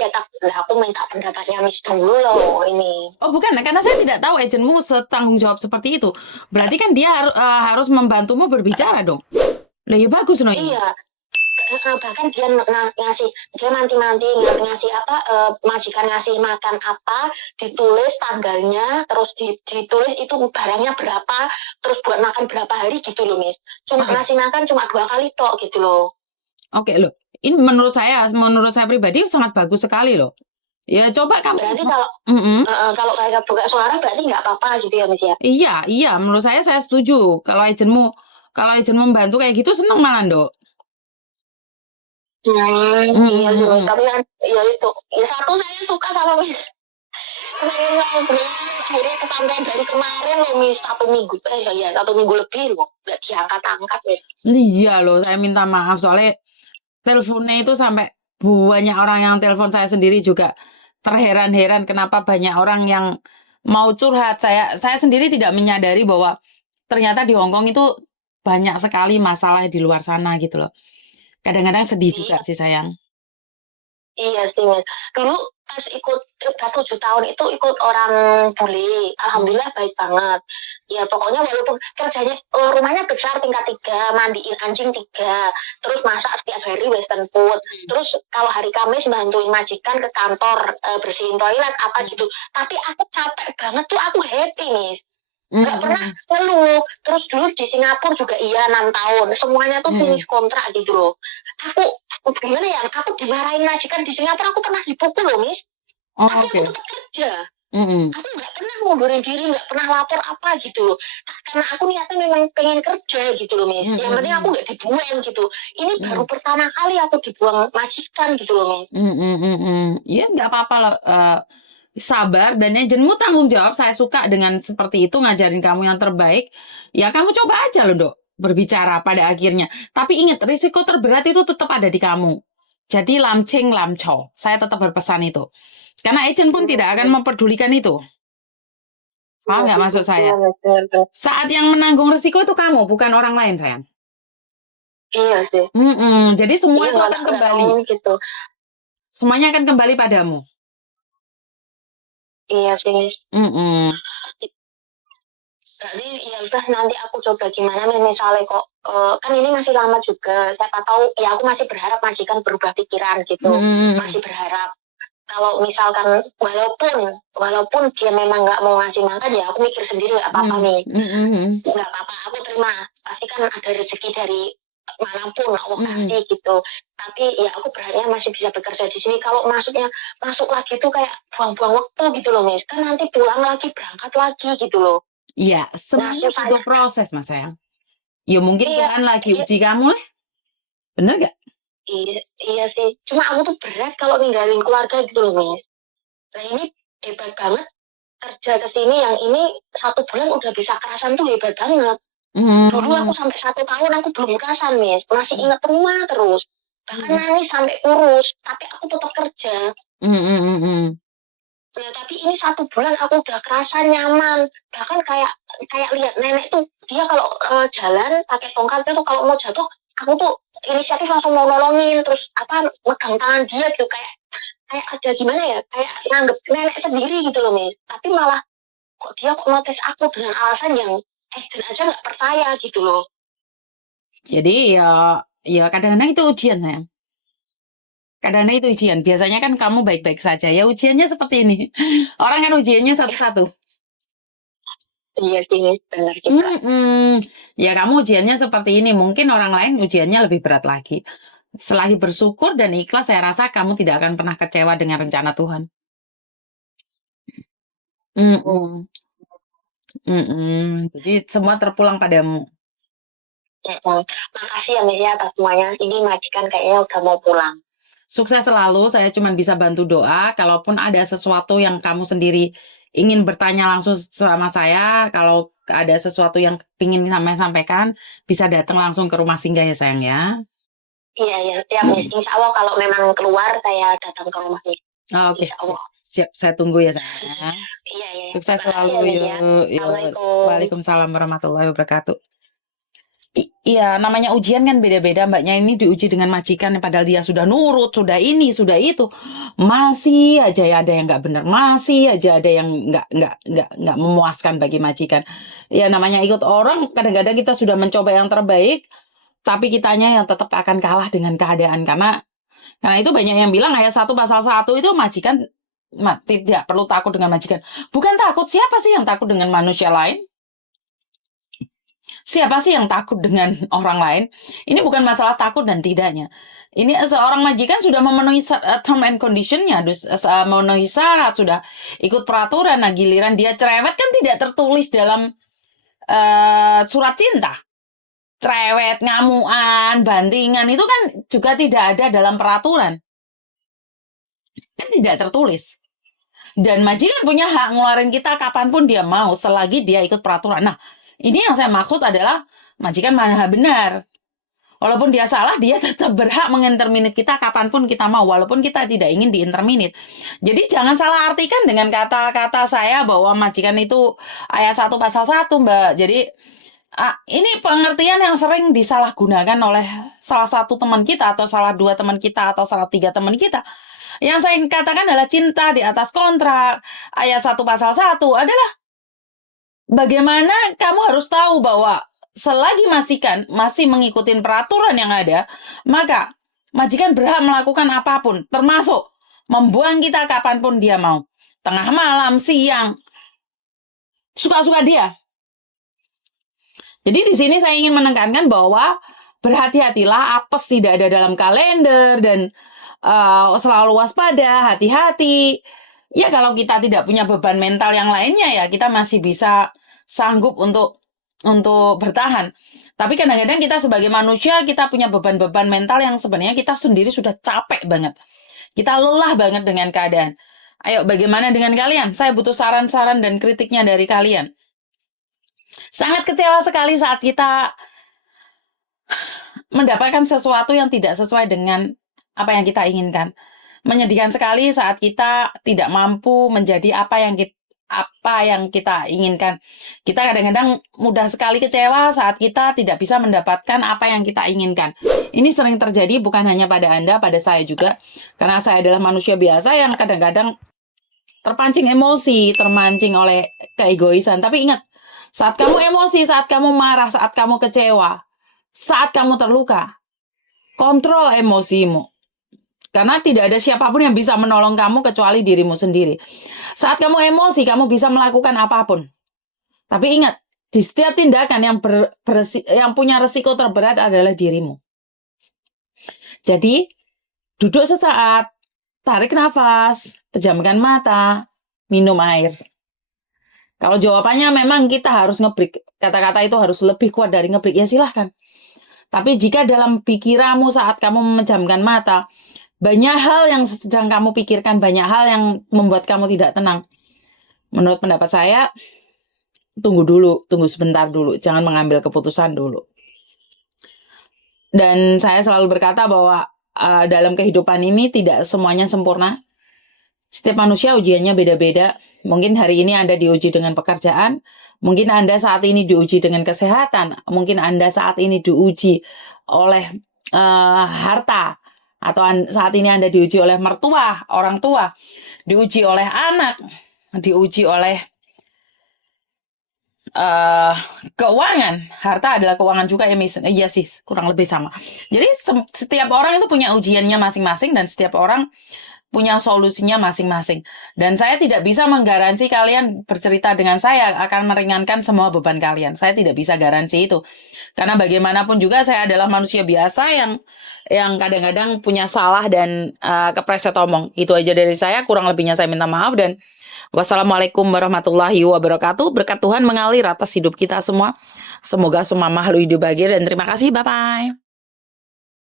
ya aku minta pendapatnya Miss dulu loh ini. Oh bukan, karena saya tidak tahu agenmu setanggung jawab seperti itu. Berarti kan dia harus membantumu berbicara dong. Lah ya bagus no ini. Iya, bahkan dia ngasih, dia manti-manti ngasih apa, majikan ngasih makan apa, ditulis tanggalnya, terus ditulis itu barangnya berapa, terus buat makan berapa hari gitu loh Miss. Cuma Oke. ngasih makan cuma 2 kali tok gitu loh. Oke loh. Ini menurut saya pribadi sangat bagus sekali loh. Ya coba kamu. Berarti kalau Mm-mm. kalau kayak buka suara berarti nggak apa-apa gitu ya Miss ya. Iya, iya. Menurut saya setuju. Kalau agent membantu kayak gitu seneng malah dok. Iya sih Miss, Mm-mm. tapi kan ya itu, ya satu saya suka sama Miss. Pengen ngobrol, akhirnya kesampaian dari kemarin loh Miss, 1 minggu, ya 1 minggu lebih loh, nggak diangkat-angkat Miss. Iya loh, saya minta maaf soalnya teleponnya itu sampai banyak orang yang telepon saya sendiri juga terheran-heran kenapa banyak orang yang mau curhat. Saya sendiri tidak menyadari bahwa ternyata di Hong Kong itu banyak sekali masalah di luar sana gitu loh. Kadang-kadang sedih juga Iya, sih sayang. iya sih Miss. Dulu pas ikut 7 tahun itu ikut orang bule, Hmm. alhamdulillah baik banget. Ya pokoknya walaupun kerjanya, rumahnya besar tingkat 3, mandiin anjing 3, terus masak setiap hari western food, terus kalau hari Kamis bantuin majikan ke kantor, bersihin toilet apa gitu. Tapi aku capek banget tuh, aku happy Miss. Nggak pernah Mm-mm. ngeluh. Terus dulu di Singapura juga iya 6 tahun, semuanya tuh Mm-mm. finish kontrak gitu loh. Aku gimana ya, aku dimarahin majikan di Singapura, aku pernah dipukul loh Miss, Oh, tapi aku oke. tetap kerja. Mm-mm. Aku nggak pernah ngundurin diri, nggak pernah lapor apa gitu loh, karena aku niatnya memang pengen kerja gitu loh Miss, yang penting aku Mm-mm. nggak dibuang gitu. Ini baru Mm. pertama kali aku dibuang majikan gitu loh Miss. Iya nggak apa-apa loh. Sabar dan agentmu tanggung jawab. Saya suka dengan seperti itu ngajarin kamu yang terbaik. Ya kamu coba aja loh dok berbicara pada akhirnya. Tapi ingat risiko terberat itu tetap ada di kamu. Jadi lamceng lamco. Saya tetap berpesan itu. Karena agent pun tidak akan mempedulikan itu. Paham Iya nggak sih maksud Miss, saya? benar, benar, benar. Saat yang menanggung risiko itu kamu, bukan orang lain sayang. Iya sih, Jadi semua iya itu akan nggak kembali. ngomong gitu. Semuanya akan kembali padamu. Iya sih Miss. Mm-mm. Jadi ya udah, nanti aku coba gimana nih misalnya kok, kan ini masih lama juga, siapa tahu ya, aku masih berharap majikan berubah pikiran gitu, Mm-mm. masih berharap kalau misalkan walaupun walaupun dia memang nggak mau ngasih makan, ya aku mikir sendiri nggak apa-apa Mm-mm. nih, Mm-mm. nggak apa-apa, aku terima, pasti kan ada rezeki dari manapun Allah Mm-mm. kasih gitu. Tapi ya aku berharapnya masih bisa bekerja di sini. Kalau masuk lagi tuh kayak buang-buang waktu gitu loh Miss, kan nanti pulang lagi berangkat lagi gitu loh. Iya, Nah semuanya butuh susahnya, proses, Mas sayang. Ya mungkin iya, Tuhan lagi iya, uji kamu lah, bener gak? iya, iya sih. Cuma aku tuh berat kalau ninggalin keluarga gitu loh, Miss. Nah ini hebat banget, kerja ke sini yang ini 1 bulan udah bisa kerasan tuh hebat banget. Dulu aku Hmm. sampai 1 tahun aku belum kerasan, Miss. Masih inget rumah terus. Bahkan Hmm. nangis sampai kurus, tapi aku tetap kerja. Hmm. Hmm. Hmm. Nah, tapi ini 1 bulan aku udah kerasa nyaman. Bahkan kayak kayak lihat nenek tuh, dia kalau jalan pakai tongkat tuh kalau mau jatuh, aku tuh inisiatif langsung mau nolongin, terus apa, megang tangan dia gitu, kayak kayak ada gimana ya, kayak nganggep nenek sendiri gitu loh Miss. Tapi malah kok dia kok notice aku dengan alasan yang aja nggak percaya gitu loh. Jadi ya kadang-kadang itu ujian sayang. Kadang-kadang itu ujian. Biasanya kan kamu baik-baik saja. Ya ujiannya seperti ini. Orang kan ujiannya satu-satu. Iya sih, benar juga. Mm-mm. Ya kamu ujiannya seperti ini. Mungkin orang lain ujiannya lebih berat lagi. Selagi bersyukur dan ikhlas, saya rasa kamu tidak akan pernah kecewa dengan rencana Tuhan. Mm-mm. Mm-mm. Jadi semua terpulang padamu. Makasih ya Miss ya atas semuanya. Ini majikan kayaknya udah mau pulang. Sukses selalu, saya cuma bisa bantu doa. Kalaupun ada sesuatu yang kamu sendiri ingin bertanya langsung sama saya, kalau ada sesuatu yang ingin sampaikan, bisa datang langsung ke rumah singgah ya sayang ya. Iya, iya, siap Miss. Insya Allah kalau memang keluar saya datang ke rumah Miss. Oke, Insya siap. Allah. Siap, saya tunggu ya sayang ya. Iya, iya. Sukses Makasih selalu, ya Miss ya. yuk. Yuk. Assalamualaikum. Waalaikumsalam warahmatullahi wabarakatuh. Iya, namanya ujian kan beda-beda. Mbaknya ini diuji dengan majikan, padahal dia sudah nurut, sudah ini, sudah itu, masih aja ya ada yang nggak benar, masih aja ada yang nggak memuaskan bagi majikan. Ya namanya ikut orang, kadang-kadang kita sudah mencoba yang terbaik, tapi kitanya yang tetap akan kalah dengan keadaan karena itu banyak yang bilang ayat 1 pasal 1 itu majikan tidak perlu takut dengan majikan. Bukan takut, siapa sih yang takut dengan manusia lain? Siapa sih yang takut dengan orang lain? Ini bukan masalah takut dan tidaknya. Ini seorang majikan sudah memenuhi term and condition-nya, memenuhi syarat, sudah ikut peraturan. Nah, giliran dia cerewet kan tidak tertulis dalam surat cinta. Cerewet, ngamuan, bantingan itu kan juga tidak ada dalam peraturan. Kan tidak tertulis. Dan majikan punya hak ngeluarin kita kapanpun dia mau, selagi dia ikut peraturan. Nah, ini yang saya maksud adalah majikan maha benar. Walaupun dia salah, dia tetap berhak menginterminate kita kapanpun kita mau, walaupun kita tidak ingin diinterminate. Jadi jangan salah artikan dengan kata-kata saya bahwa majikan itu ayat 1 pasal 1, Mbak. Jadi ini pengertian yang sering disalahgunakan oleh salah satu teman kita, atau salah 2 teman kita, atau salah 3 teman kita. Yang saya katakan adalah cinta di atas kontrak. Ayat 1 pasal 1 adalah bagaimana kamu harus tahu bahwa selagi masih mengikuti peraturan yang ada, maka majikan berhak melakukan apapun, termasuk membuang kita kapanpun dia mau. Tengah malam, siang, suka-suka dia. Jadi di sini saya ingin menekankan bahwa berhati-hatilah, apes tidak ada dalam kalender, dan selalu waspada, hati-hati. Ya kalau kita tidak punya beban mental yang lainnya, ya kita masih bisa sanggup untuk bertahan. Tapi kadang-kadang kita sebagai manusia, kita punya beban-beban mental yang sebenarnya kita sendiri sudah capek banget. Kita lelah banget dengan keadaan. Ayo, bagaimana dengan kalian? Saya butuh saran-saran dan kritiknya dari kalian. Sangat kecewa sekali saat kita mendapatkan sesuatu yang tidak sesuai dengan apa yang kita inginkan. Menyedihkan sekali saat kita tidak mampu menjadi apa yang kita inginkan. Kita kadang-kadang mudah sekali kecewa saat kita tidak bisa mendapatkan apa yang kita inginkan. Ini sering terjadi bukan hanya pada Anda, pada saya juga. Karena saya adalah manusia biasa yang kadang-kadang terpancing emosi, termancing oleh keegoisan. Tapi ingat, saat kamu emosi, saat kamu marah, saat kamu kecewa, saat kamu terluka, kontrol emosimu. Karena tidak ada siapapun yang bisa menolong kamu kecuali dirimu sendiri. Saat kamu emosi, kamu bisa melakukan apapun. Tapi ingat, di setiap tindakan yang punya resiko terberat adalah dirimu. Jadi, duduk sesaat, tarik nafas, pejamkan mata, minum air. Kalau jawabannya memang kita harus ngebreak, kata-kata itu harus lebih kuat dari ngebreak, ya silahkan. Tapi jika dalam pikiranmu saat kamu memejamkan mata, banyak hal yang sedang kamu pikirkan, banyak hal yang membuat kamu tidak tenang. Menurut pendapat saya, tunggu sebentar dulu, jangan mengambil keputusan dulu. Dan saya selalu berkata bahwa dalam kehidupan ini tidak semuanya sempurna. Setiap manusia ujiannya beda-beda. Mungkin hari ini Anda diuji dengan pekerjaan, mungkin Anda saat ini diuji dengan kesehatan, mungkin Anda saat ini diuji oleh harta, atau saat ini Anda diuji oleh mertua, orang tua, diuji oleh anak, diuji oleh keuangan. Harta adalah keuangan juga ya, iya sih, kurang lebih sama. Jadi setiap orang itu punya ujiannya masing-masing, dan setiap orang punya solusinya masing-masing. Dan saya tidak bisa menggaransi kalian bercerita dengan saya akan meringankan semua beban kalian. Saya tidak bisa garansi itu. Karena bagaimanapun juga saya adalah manusia biasa yang kadang-kadang punya salah dan kepleset omong. Itu aja dari saya, kurang lebihnya saya minta maaf, dan wassalamualaikum warahmatullahi wabarakatuh. Berkat Tuhan mengalir atas hidup kita semua. Semoga semua makhluk hidup bahagia, dan terima kasih. Bye-bye.